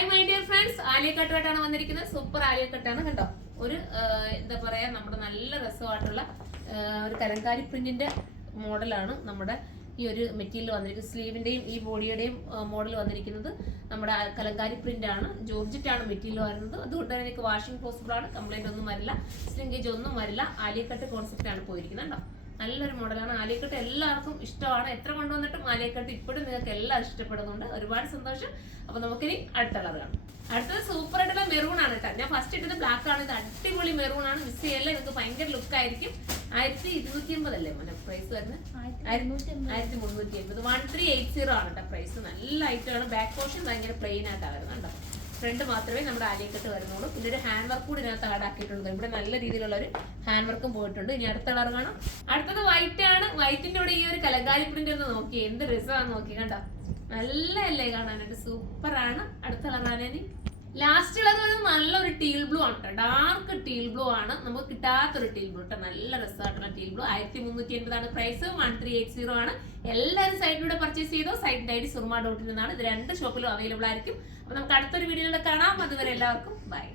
Hi my dear friends, ആലിയക്കട്ടാണ് വന്നിരിക്കുന്നത്. Super ആലിയക്കട്ടാണ് കണ്ടോ. ഒരു എന്താ പറയാ, നമ്മുടെ നല്ല രസമായിട്ടുള്ള ഒരു കലങ്കാരി പ്രിന്റിന്റെ മോഡലാണ് നമ്മുടെ ഈ ഒരു മെറ്റീരിയൽ വന്നിരിക്കുന്നത്. സ്ലീവിന്റെയും ഈ ബോഡിയുടെയും മോഡൽ വന്നിരിക്കുന്നത് നമ്മുടെ കലങ്കാരി പ്രിന്റ് ആണ്. ജോർജറ്റ് ആണ് മെറ്റീരിയൽ വരുന്നത്. അതുകൊണ്ട് തന്നെ എനിക്ക് വാഷിംഗ് പോസിബിൾ ആണ്. കംപ്ലൈന്റ് ഒന്നും വരില്ല, സ്ലിങ്കേജ് ഒന്നും വരില്ല. ആലിയക്കട്ട് കോൺസെപ്റ്റ് ആണ് പോയിരിക്കുന്നത് കേട്ടോ. നല്ലൊരു മോഡലാണ്. ആലിയക്കട്ട് എല്ലാവർക്കും ഇഷ്ടമാണ്. എത്ര കൊണ്ടുവന്നിട്ടും ആലിയക്കട്ട് ഇപ്പോഴും നിങ്ങൾക്ക് എല്ലാം ഇഷ്ടപ്പെടുന്നുണ്ട്. ഒരുപാട് സന്തോഷം. അപ്പൊ നമുക്കിനി അടുത്ത കളർ കാണാം. അടുത്തത് സൂപ്പർ ആയിട്ടുള്ള മെറൂൺ ആണ് കേട്ടോ. ഞാൻ ഫസ്റ്റ് ഇട്ടത് ബ്ലാക്ക് ആണ്. ഇത് അടിപൊളി മെറൂൺ ആണ്. മിസ് ചെയ്യല്ല, നിങ്ങൾക്ക് ഭയങ്കര ലുക്ക് ആയിരിക്കും. 1250 അല്ലേ മോനെ പ്രൈസ് വരുന്നത്? 1380. 1380 ആണ് കേട്ടോ പ്രൈസ്. നല്ല ഐറ്റമാണ്. ബാക്ക് പോർഷൻ ഭയങ്കര പ്ലെയിൻ ആയിട്ടാണ് വരുന്നത് കേട്ടോ. ഫ്രണ്ട് മാത്രമേ നമ്മുടെ ആലിയക്കട്ട് വരുന്നുള്ളൂ. പിന്നെ ഒരു ഹാൻഡ് വർക്ക് കൂടി ഇതിനകത്ത് ആഡ് ആക്കിയിട്ടുണ്ട്. ഇവിടെ നല്ല രീതിയിലുള്ള ഒരു ഹാൻഡ് വർക്കും പോയിട്ടുണ്ട്. ഇനി അടുത്ത കളർ കാണാം. അടുത്തത് വൈറ്റ് ആണ്. വൈറ്റിന്റെ കൂടെ ഈ ഒരു കലങ്കാരി പ്രിന്റ് ഒന്ന് നോക്കി, എന്ത് രസമാണെന്ന് നോക്കി കണ്ടോ. നല്ല അല്ലേ കാണാനായിട്ട്, സൂപ്പർ ആണ്. അടുത്ത കളറാണ് ലാസ്റ്റ് കളർ വരുന്നത് നല്ലൊരു ടീൽ ബ്ലൂ ആണ് കേട്ടോ. ഡാർക്ക് ടീൽ ബ്ലൂ ആണ്. നമുക്ക് കിട്ടാത്തൊരു ടീൽ ബ്ലൂ കേട്ടോ. നല്ല രസമായിട്ടുള്ള ടീൽ ബ്ലൂ. 1380 ആണ് പ്രൈസ്. 1380 ആണ്. എല്ലാവരും സൈറ്റിലൂടെ പർച്ചേസ് ചെയ്തോ. സൈറ്റിന്റെ ഐഡി surma.in എന്നാണ്. ഇത് രണ്ട് ഷോപ്പിലും അവൈലബിൾ ആയിരിക്കും. അപ്പൊ നമുക്ക് അടുത്തൊരു വീഡിയോയിലൂടെ കാണാം. അതുവരെ എല്ലാവർക്കും ബൈ.